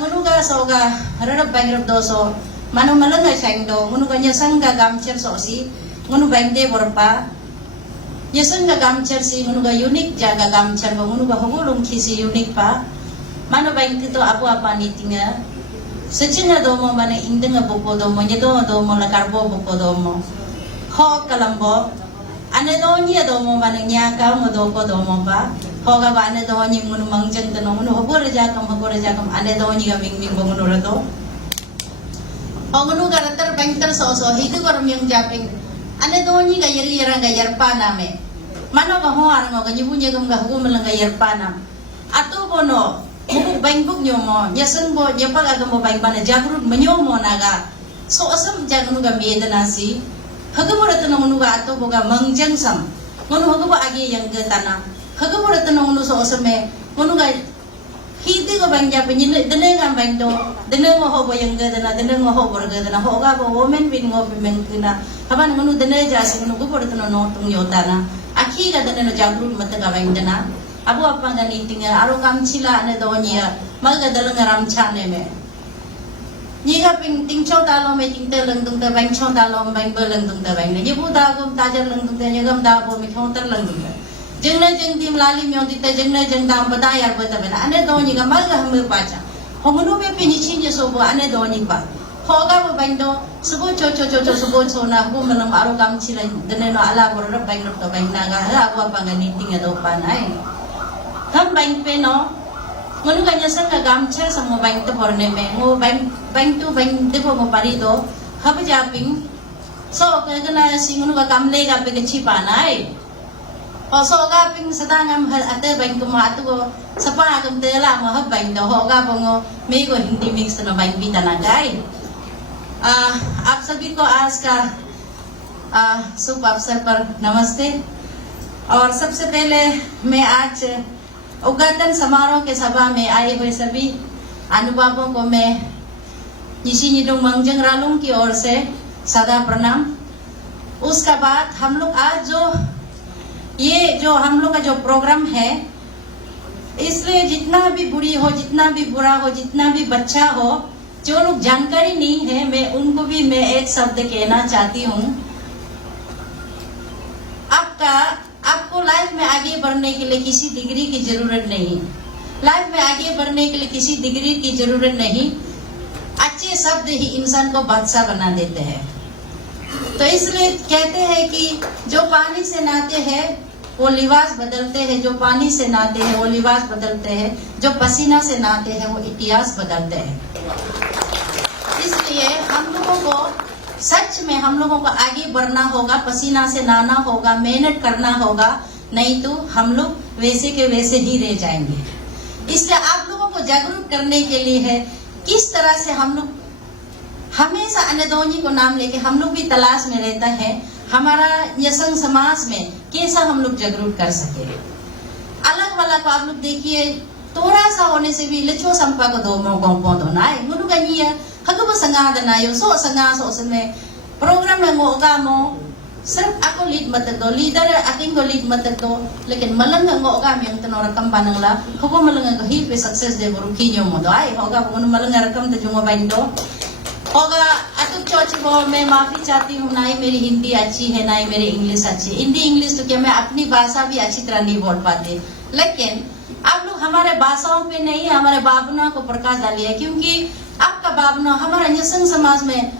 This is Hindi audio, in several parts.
ngunuga soga harap bangrap doso manu malanga sangdo ngunuga nyasanga gamcher sosi ngunu bangde borpa nyasanga gamcher si ngunuga unik jaga gamcher ba ngunuga hogulung kisi unik pa manu bang kito apa ni tinga secina domo mana indanga boko domo nyedo domo la karbo boko domo ho kalambo ane donya domo mana nyaka mo doko domo pa hoga ba ane donyi ngunu mangjang tano ngunu hogore jakam ane donyi ga ming ngunu rado ngunu garatar bangtar so hidu gorum yang japing ane donyi ga yeri yarang ga yarpa name mano ga ho arang ga nyibunya gum ga hugum lang ga yarpa nam atu bono mubu bangbuk nyomo nyasang bo nyapa ga gum bang bana jagrut menyomo naga so asam jagnu ga medana si hagumura tano ngunu ga atu boga mangjang sam ngunu haguba agi yang ga tanam hagumura tano ngunu so asame ngunu ga hidi ko bang japin dene ngam bang do dene ngo ho bo yang ga dana dene ngo ho bor ga dana ho ga bo women bin ngo men kina haban ngunu dene jasi ngunu gubur tano no tung yotana akhi ga dene no jagrut mata ga bang dana abu apa ga ni tinga aro kam chila ane do nya maga dalang ram chane me niga ping ting chau talo me ting te lang tung te bang chau talo bang be lang tung te bang ne yebu da gum ta jar lang tung te nyagam da bo me khong tar lang tung te jengna jeng tim lali myo ti te jengna jeng dam bada yar ba ta bena ane do niga maga hamir pacha hongunu be pini chin je so bo ane do ni ba hoga bo bang do subo cho subo cho na bu malam aro kam chila dene no ala bor ra bang to bang na ga ha abu apa ga ni ting do pa nai tham bang pe no ngunu kanya sang ka gamcher sang mo bang to borne me ngo bang tu bang de bo mo pari do hab japing so ka gana sing ngunu ka kamle ga pe chi pa nai o so ga ping sadangam hal ate bang ko ma tu ko sapa agam de la mo hab bang do ho ga bongo me ko hindi mix no bang bi tana gai आप सभी को आज का शुभ अवसर पर नमस्ते और सबसे पहले मैं आज उद्घाटन समारोह के सभा में आए हुए सभी अनुभावों को मैं निशी निडोंग मंगजंग रालुंग की ओर से सदा प्रणाम। उसका बाद हम लोग आज जो हम लोग का जो प्रोग्राम है इसलिए जितना भी बुरी हो जितना भी बुरा हो जितना भी बच्चा हो जो लोग जानकारी नहीं है मैं उनको भी मैं एक शब्द कहना चाहती हूँ आपको लाइफ में आगे बढ़ने के लिए किसी डिग्री की जरूरत नहीं लाइफ में आगे बढ़ने के लिए किसी डिग्री की जरूरत नहीं अच्छे शब्द ही इंसान को बादशाह बना देते हैं। तो इसलिए कहते हैं कि जो पानी से नहाते हैं वो लिबास बदलते हैं जो पानी से नहाते हैं वो लिबास बदलते हैं जो पसीना से नहाते हैं वो इतिहास बदलते हैं। इसलिए हम लोगों को सच में हम लोगों को आगे बढ़ना होगा पसीना से नहाना होगा मेहनत करना होगा नहीं तो हम लोग वैसे के वैसे ही रह जाएंगे। इसलिए आप लोगों को जागरूक करने के लिए है किस तरह से हम लोग हमेशा अनदोनी को नाम लेके हम लोग भी तलाश में रहता है हमारा यशंग समाज में कैसा हम लोग जागरूक कर सके। अलग वाला को आप लोग देखिए थोड़ा सा होने से भी लचो संपा को दो मोगों दो ना है मुनु गनिया हगब संगा दनायो सो संगा सो उसमें प्रोग्राम में मोगा मो सिर्फ ako lead मत दो लीडर अकिंग को lead मत दो लेकिन मलंग ngoga में तनो रकम बनंगला हगो मलंग को ही पे सक्सेस दे बरु किन्यो मो दो आई होगा मुनु मलंग रकम दे जुमो बाइन दो होगा अतुक चौची वो मैं माफी चाहती हूँ ना ही मेरी हिंदी अच्छी है ना ही मेरी इंग्लिश अच्छी हिंदी इंग्लिश तो क्या मैं अपनी भाषा भी अच्छी तरह नहीं बोल पाती लेकिन आप लोग हमारे भाषाओं पे नहीं हमारे भावना को प्रकाश डालिए क्योंकि आपका भावना हमारा न्यसंग समाज में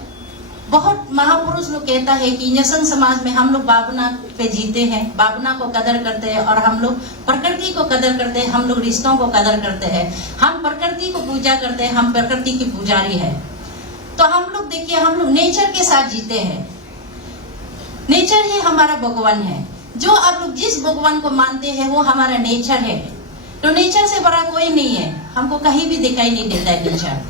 बहुत महापुरुष लोग कहता है कि न्यसंग समाज में हम लोग भावना पे जीते हैं भावना को कदर करते हैं और हम लोग प्रकृति को कदर करते हैं हम लोग रिश्तों को कदर करते हैं हम प्रकृति को पूजा करते हैं हम प्रकृति की पुजारी है। तो हम लोग देखिए हम लोग नेचर के साथ जीते हैं नेचर ही हमारा भगवान है जो आप लोग जिस भगवान को मानते हैं वो हमारा नेचर है। तो नेचर से बड़ा कोई नहीं है हमको कहीं भी दिखाई नहीं देता है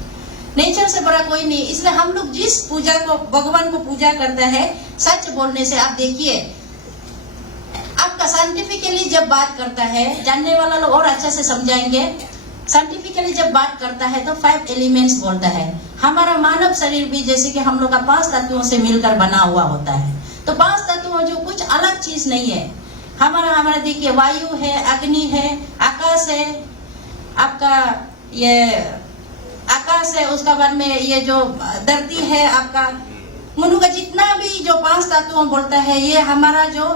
नेचर से बड़ा कोई नहीं। इसलिए हम लोग जिस पूजा को भगवान को पूजा करते हैं सच बोलने से आप देखिए आपका साइंटिफिकली जब बात करता है जानने वाला लोग और अच्छा से समझाएंगे साइंटिफिकली जब बात करता है तो 5 एलिमेंट्स बोलता है। हमारा मानव शरीर भी जैसे कि हम लोग का 5 तत्वों से मिलकर बना हुआ होता है। तो 5 तत्वों जो कुछ अलग चीज नहीं है हमारा देखिए वायु है अग्नि है आकाश है आपका ये विश्वास है, उसका बाद में ये जो धरती है आपका, मनु का जितना भी जो 5 तत्वों बोलता है, ये हमारा जो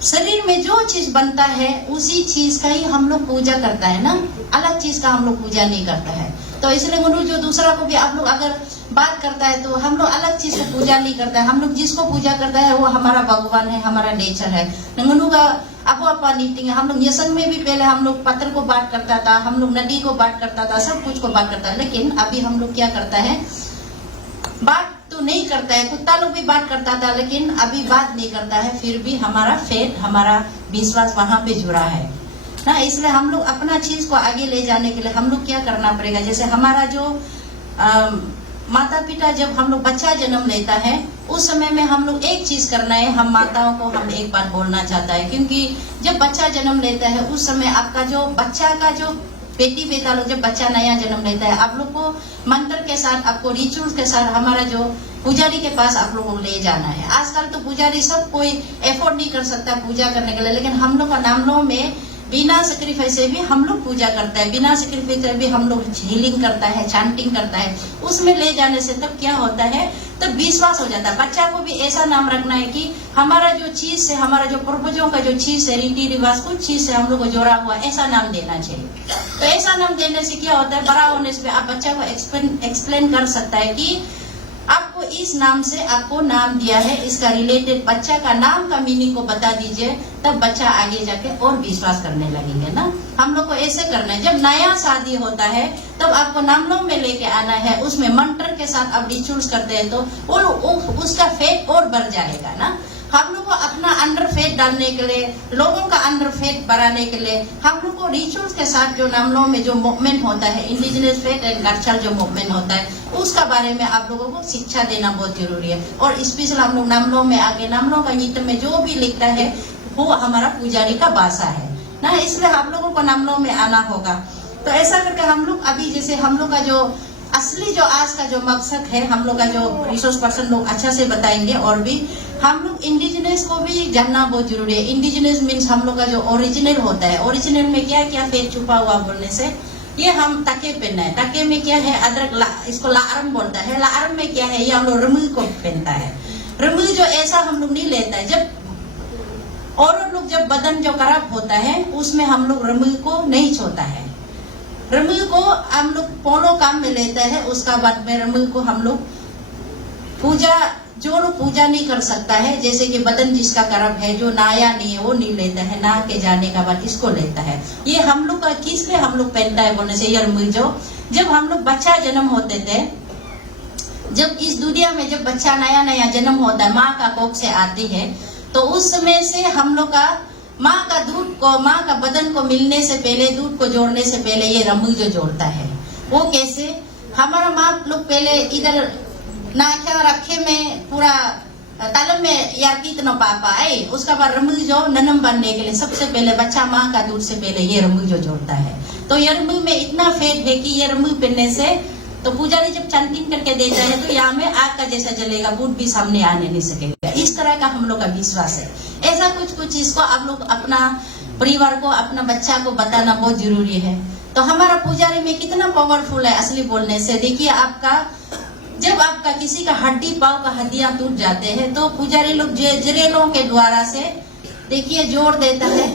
शरीर में जो चीज बनता है उसी चीज का ही हम लोग पूजा करता है ना, अलग चीज का हम लोग पूजा नहीं करता है। तो इसलिए गुरु जो दूसरा को भी आप लोग अगर बात करता है तो हम लोग अलग चीज को पूजा नहीं करता है। हम लोग जिसको पूजा करता है वो हमारा भगवान है, हमारा नेचर है। गुरु का अपा नीटिंग, हम लोग यसन में भी पहले हम लोग पत्थर को बात करता था, हम लोग नदी को बात करता था, सब कुछ को बात करता है। लेकिन अभी हम लोग क्या करता है, बात तो नहीं करता है। कुत्ता लोग भी बात करता था लेकिन अभी बात नहीं करता है, फिर भी हमारा फेथ, हमारा विश्वास वहां पे जुड़ा है ना। इसलिए हम लोग अपना चीज को आगे ले जाने के लिए हम लोग क्या करना पड़ेगा, जैसे हमारा जो माता पिता जब हम लोग बच्चा जन्म लेता है उस समय में हम लोग एक चीज करना है, हम माताओं को हम एक बात बोलना चाहता है, क्योंकि जब बच्चा जन्म लेता है उस समय आपका जो बच्चा का जो बेटी बेटा लोग जब बच्चा नया जन्म लेता है, आप लोग को मंत्र के साथ, आपको रिचुअल्स के साथ हमारा जो पुजारी के पास आप लोगों को ले जाना है। आजकल तो पुजारी सब कोई एफोर्ड नहीं कर सकता पूजा करने के लिए, लेकिन हम लोग का नामलों में बिना सेक्रीफाइस से भी हम लोग पूजा करता है, बिना सेक्रीफाइस से भी हम लोग हीलिंग करता है, चैंटिंग करता है। उसमें ले जाने से तब क्या होता है, तब विश्वास हो जाता है। बच्चा को भी ऐसा नाम रखना है कि हमारा जो चीज से, हमारा जो पूर्वजों का जो चीज है, रीति रिवाज, कुछ चीज से हम लोग को जोड़ा हुआ, ऐसा नाम देना चाहिए। तो ऐसा नाम देने से क्या होता है, बड़ा होने से आप बच्चा को एक्सप्लेन कर सकता है कि आपको इस नाम से आपको नाम दिया है, इसका रिलेटेड बच्चा का नाम का मीनिंग को बता दीजिए, तब बच्चा आगे जाके और विश्वास करने लगेंगे ना। हम लोग को ऐसे करना है, जब नया शादी होता है तब आपको नामलों में लेके आना है, उसमें मंत्र के साथ आप रिचुअल्स करते हैं तो उसका फेथ और बढ़ जाएगा ना। हम लोग को अपना अंडर फेथ डालने के लिए, लोगों का अंडर फेथ बढ़ाने के लिए हम लोग को रिचुअल्स के साथ जो नामलों में जो मूवमेंट होता है, इंडिजिनियस फेथ एंड कल्चरल जो मूवमेंट होता है, उसका बारे में आप लोगों को शिक्षा देना बहुत जरूरी है। और स्पेशल हम लोग नामलों में आगे, नामलों का गीत में जो भी लिखता है वो हमारा पुजारी का भाषा है ना, इसलिए हम लोगों को नामलों में आना होगा। तो ऐसा करके हम लोग अभी जैसे हम लोग का जो असली जो आज का जो मकसद है, हम लोग का जो रिसोर्स पर्सन लोग अच्छा से बताएंगे, और भी हम लोग इंडिजिनस को भी जानना बहुत जरूरी है। इंडिजिनस मीन्स हम लोग का जो ओरिजिनल होता है, ओरिजिनल में क्या क्या फेथ छुपा हुआ बोलने से, ये हम टके पहनना है। टके में क्या है, अदरक, इसको लारम बोलता है। लारम में क्या है, ये हम लोग रमू को पहनता है। रमू जो ऐसा हम लोग नहीं लेता है, जब और लोग जब बदन जो खराब होता है उसमें हम लोग रमू को नहीं छोड़ता है। रमू को हम लोग पोलो काम में लेता है, उसका बाद में रमू को हम लोग पूजा, जो लोग पूजा नहीं कर सकता है, जैसे कि बदन जिसका खराब है, जो नाया नहीं है, वो नहीं लेता है, ना के जाने का बाद इसको लेता है। ये हम लोग का किस लिए हम लोग पहनता है बोलने से, ये रमू जो जब हम लोग बच्चा जन्म होते थे, जब इस दुनिया में जब बच्चा नया नया जन्म होता है, माँ का कोख से आती है, तो उस समय से हम लोग का माँ का दूध को, माँ का बदन को मिलने से पहले, दूध को जोड़ने से पहले ये रमू जो जोड़ता है, वो कैसे, हमारा माँ लोग पहले इधर नाख्या रखे में पूरा तालब में यार कितना पापा आई, उसका बाद रमू जो ननम बनने के लिए सबसे पहले बच्चा माँ का दूध से पहले ये रमू जो जोड़ता है। तो ये रमू में इतना फेथ है कि ये रमू पहनने से, तो पुजारी जब चैंटिंग करके देता है तो यहाँ में आग का जैसा जलेगा, भूत भी सामने आने नहीं सकेगा। इस तरह का हम लोग का विश्वास है। ऐसा कुछ कुछ इसको आप लोग अपना परिवार को, अपना बच्चा को बताना बहुत जरूरी है। तो हमारा पुजारी में कितना पावरफुल है असली बोलने से। देखिए आपका, जब आपका किसी का हड्डी, पाव का हड्डियां टूट जाते हैं तो पुजारी लोग जरेलों के द्वारा से देखिए जोड़ देता है,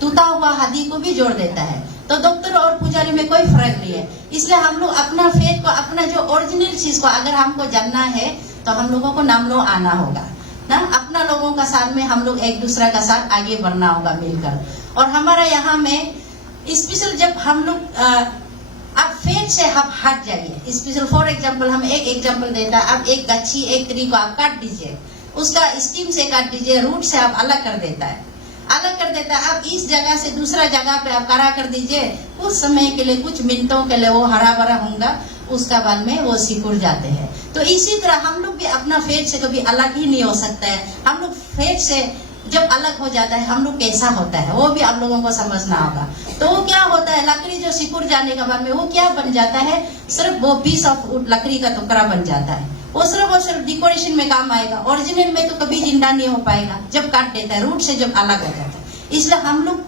टूटा हुआ हड्डी को भी जोड़ देता है। तो डॉक्टर और पुजारी में कोई फर्क नहीं है। इसलिए हम लोग अपना फेथ को, अपना जो ओरिजिनल चीज को अगर हमको जानना है तो हम लोगों को नामलो आना होगा ना। अपना लोगों का साथ में हम लोग एक दूसरे का साथ आगे बढ़ना होगा मिलकर। और हमारा यहाँ में स्पेशल जब हम लोग आप फेथ से आप हट जाइए। स्पेशल फॉर एग्जाम्पल हम एक एग्जाम्पल देता है, आप एक गच्छी, एक ट्री को आप काट दीजिए, उसका स्टीम से काट दीजिए, रूट से आप अलग कर देता है, अलग कर देता है। आप इस जगह से दूसरा जगह पे आप करा कर दीजिए, कुछ समय के लिए, कुछ मिनटों के लिए वो हरा भरा होगा, उसका बाद में वो सिकुड़ जाते हैं। तो इसी तरह हम लोग भी अपना फेथ से कभी अलग ही नहीं हो सकता है। हम लोग फेथ से जब अलग हो जाता है हम लोग कैसा होता है वो भी आप लोगों को समझना होगा। तो वो क्या होता है, लकड़ी जो सिकुड़ जाने के बाद में वो क्या बन जाता है, सिर्फ वो पीस ऑफ लकड़ी का टुकड़ा बन जाता है। वो सिर्फ डेकोरेशन में काम आएगा, ओरिजिनल में तो कभी जिंदा नहीं हो पाएगा जब काट देता है, रूट से जब अलग हो जाता है। इसलिए हम लोग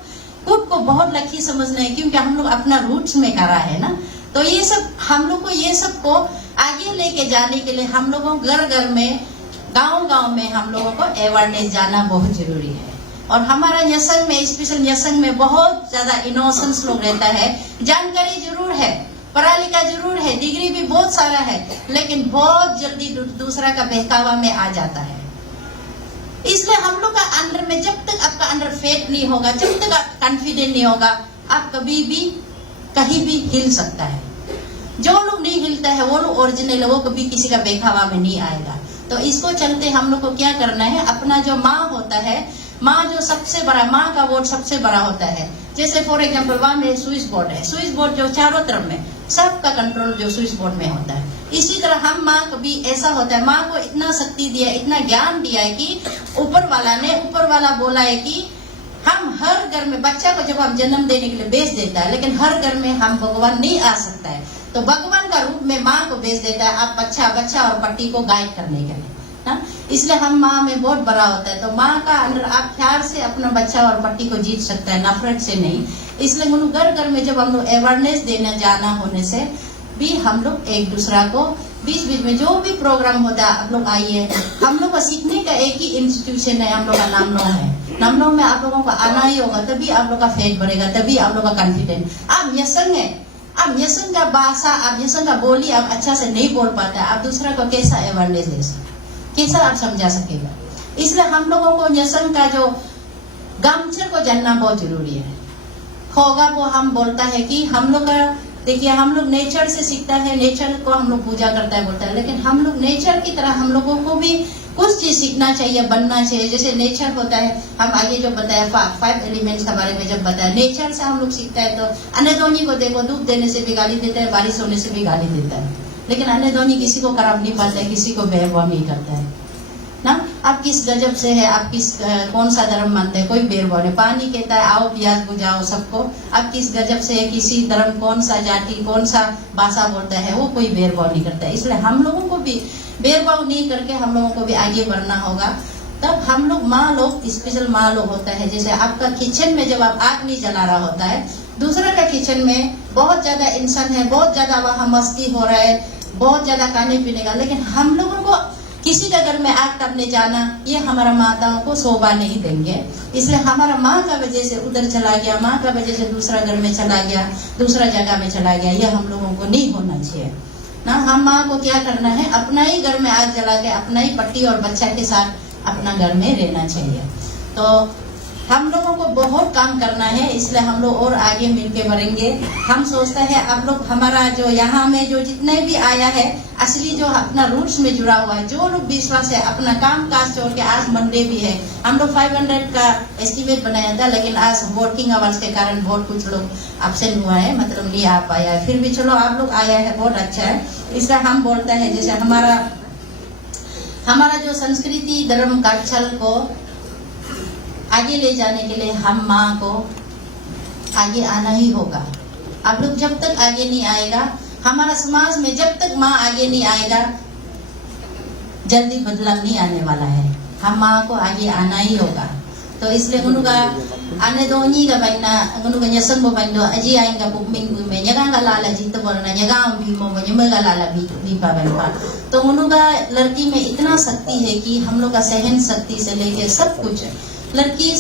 खुद को बहुत लकी समझना है, क्योंकि हम लोग अपना रूट्स में करा है ना। तो ये सब हम लोग को ये सब को आगे लेके जाने के लिए हम लोगों घर घर में गांव में हम लोगों को अवेयरनेस जाना बहुत जरूरी है। और हमारा न्यासंग में स्पेशल न्यासंग में बहुत ज्यादा इनोसेंस लोग रहता है, जानकारी जरूर है, पढ़ा लिखा जरूर है, डिग्री भी बहुत सारा है, लेकिन बहुत जल्दी दूसरा का बहकावा में आ जाता है। इसलिए हम लोग का अंदर में जब तक आपका अंदर फेथ नहीं होगा, जब तक आप कॉन्फिडेंट नहीं होगा, आप कभी भी कहीं भी हिल सकता है। जो लोग नहीं हिलता है वो लोग ओरिजिनल है, वो कभी किसी का बहकावा में नहीं आएगा। तो इसको चलते हम लोग को क्या करना है, अपना जो माँ होता है, माँ जो सबसे बड़ा, माँ का वोट सबसे बड़ा होता है। जैसे फॉर एग्जाम्पल वहां में स्विच बोर्ड है, स्विच बोर्ड जो चारों तरफ में सबका कंट्रोल जो स्विच बोर्ड में होता है। इसी तरह हम माँ को भी ऐसा होता है, माँ को इतना शक्ति दिया, इतना ज्ञान दिया है कि ऊपर वाला बोला है कि हम हर घर में बच्चा को जब हम जन्म देने के लिए भेज देता है, लेकिन हर घर में हम भगवान नहीं आ सकता है, तो भगवान का रूप में माँ को भेज देता है, आप बच्चा और पट्टी को गाइड करने के लिए ना। इसलिए हम माँ में बहुत बड़ा होता है। तो माँ का अंदर आप प्यार से अपना बच्चा और पट्टी को जीत सकता है, नफरत से नहीं। इसलिए घर घर में जब हम लोग अवेयरनेस देने जाना होने से भी हम लोग एक दूसरा को बीच बीच में जो भी प्रोग्राम होता है, आप लोग आइए। हम लोग का सीखने का एक ही इंस्टीट्यूशन है, हम लोग का नामनो है। नामनो में आप लोगों को आना ही होगा, तभी आप लोग का फेथ बढ़ेगा, तभी आप लोग का कॉन्फिडेंस। आप न्यासंग है, आप न्यासंग का भाषा, आप न्यासंग का बोली आप अच्छा से नहीं बोल पाते, आप दूसरा को कैसा अवेयरनेस दे सकते, कैसा आप समझा सकेगा। इसलिए हम लोगों को न्यासंग का जो गमचर को जानना बहुत जरूरी है। होगा वो हम बोलता है कि हम लोग का, देखिए हम लोग नेचर से सीखता है, नेचर को हम लोग पूजा करता है बोलता है, लेकिन हम लोग नेचर की तरह हम लोगों को भी कुछ चीज सीखना चाहिए, बनना चाहिए। जैसे नेचर होता है, हम आगे जो बताया 5 एलिमेंट्स के बारे में जब बताया, नेचर से हम लोग सीखता है। तो अनेधोनी को देखो, धूप देने से भी गाली देता है, बारिश होने से भी गाली देता है, लेकिन अनेधोनी किसी को खराब नहीं पाता है, किसी को बेरवाह नहीं करता है ना। आप किस गजब से है, आप किस कौन सा धर्म मानते हैं, कोई बेरवाह नहीं। पानी कहता है आओ प्यास बुझाओ सबको, आप किस गजब से है, किसी धर्म, कौन सा जाति, कौन सा भाषा बोलता है, वो कोई बेरवाह नहीं करता है। इसलिए हम लोगों को भी बेरवाह नहीं करके हम लोगों को भी आगे बढ़ना होगा। तब हम लोग माँ लोग, स्पेशल माँ लोग होता है, जैसे आपका किचन में जब आप आग नहीं जला रहा होता है, दूसरा का किचन में बहुत ज्यादा इंसान है, बहुत ज्यादा वहाँ मस्ती हो रहा है, बहुत ज्यादा खाने पीने का, लेकिन हम लोगों को किसी का घर में आग तपने जाना, ये हमारा माताओं को शोभा नहीं देंगे। इसलिए हमारा माँ का वजह से उधर चला गया, माँ का वजह से दूसरा घर में चला गया, दूसरा जगह में चला गया, ये हम लोगों को नहीं होना चाहिए ना। हम माँ को क्या करना है, अपना ही घर में आग जला के अपना ही पट्टी और बच्चा के साथ अपना घर में रहना चाहिए। तो हम लोगों को बहुत काम करना है, इसलिए हम लोग और आगे मिलके बढ़ेंगे। हम सोचते हैं आप लोग हमारा जो यहाँ में जो जितने भी आया है, असली जो अपना रूट्स में जुड़ा हुआ है, जो लोग विश्वास है, अपना काम काज छोड़ के, आज मंडे भी है, हम लोग 500 का एस्टिमेट बनाया था, लेकिन आज वर्किंग आवर्स के कारण बहुत कुछ लोग एब्सेंट हुआ है, मतलब नहीं आ पाया है। फिर भी चलो आप लोग आया है, बहुत अच्छा है। इसलिए हम बोलता है जैसे हमारा जो संस्कृति धर्म कल्चर को आगे ले जाने के लिए हम माँ को आगे आना ही होगा। आप लोग जब तक आगे नहीं आएगा, हमारा समाज में जब तक माँ आगे नहीं आएगा, जल्दी बदलाव नहीं आने वाला है। हम माँ को आगे आना ही होगा। तो इसलिए उनका आने दोनी का बनना, उनका न्यासंग को बनना, अजी आएगा बुकमिंग में न्यागा का लाला जीत बोलना, न्यागा भी मो न्यागा लाला भी पाबनपा। तो उनका लड़की में इतना शक्ति है कि हम लोग का सहन शक्ति से लेके सब कुछ, लड़की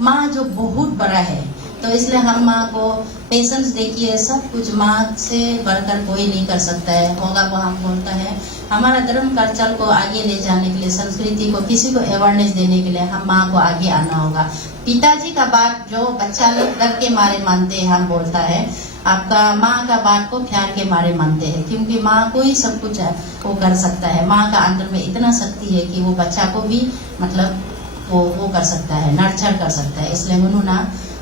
माँ जो बहुत बड़ा है। तो इसलिए हम माँ को पेशेंस देखिए, सब कुछ माँ से बढ़कर कोई नहीं कर सकता है, होगा वो हम बोलता है। हमारा धर्म कल्चर को आगे ले जाने के लिए, संस्कृति को किसी को अवेयरनेस देने के लिए हम माँ को आगे आना होगा। पिताजी का बात जो बच्चा लोग डर के मारे मानते हैं, हम बोलता है आपका माँ का बात को प्यार के मारे मानते हैं, क्योंकि माँ को ही सब कुछ वो कर सकता है। माँ का अंदर में इतना शक्ति है कि वो बच्चा को भी मतलब वो कर सकता है, नर्चर कर सकता है। इसलिए उन्होंने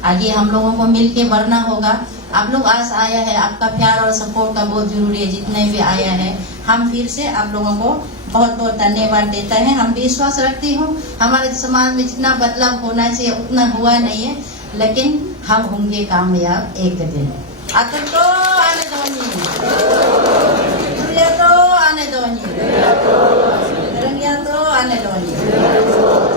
आगे हम लोगों को मिलके बढ़ना होगा। आप लोग आज आया है, आपका प्यार और सपोर्ट का बहुत जरूरी है। जितने भी आया है, हम फिर से आप लोगों को बहुत बहुत धन्यवाद देता है। हम विश्वास रखती हूँ हमारे समाज में जितना बदलाव होना चाहिए उतना हुआ नहीं है, लेकिन हम होंगे कामयाब एक दिन। आतंक तो आने दोनी, तो आने दोनी, तो आने दोनी।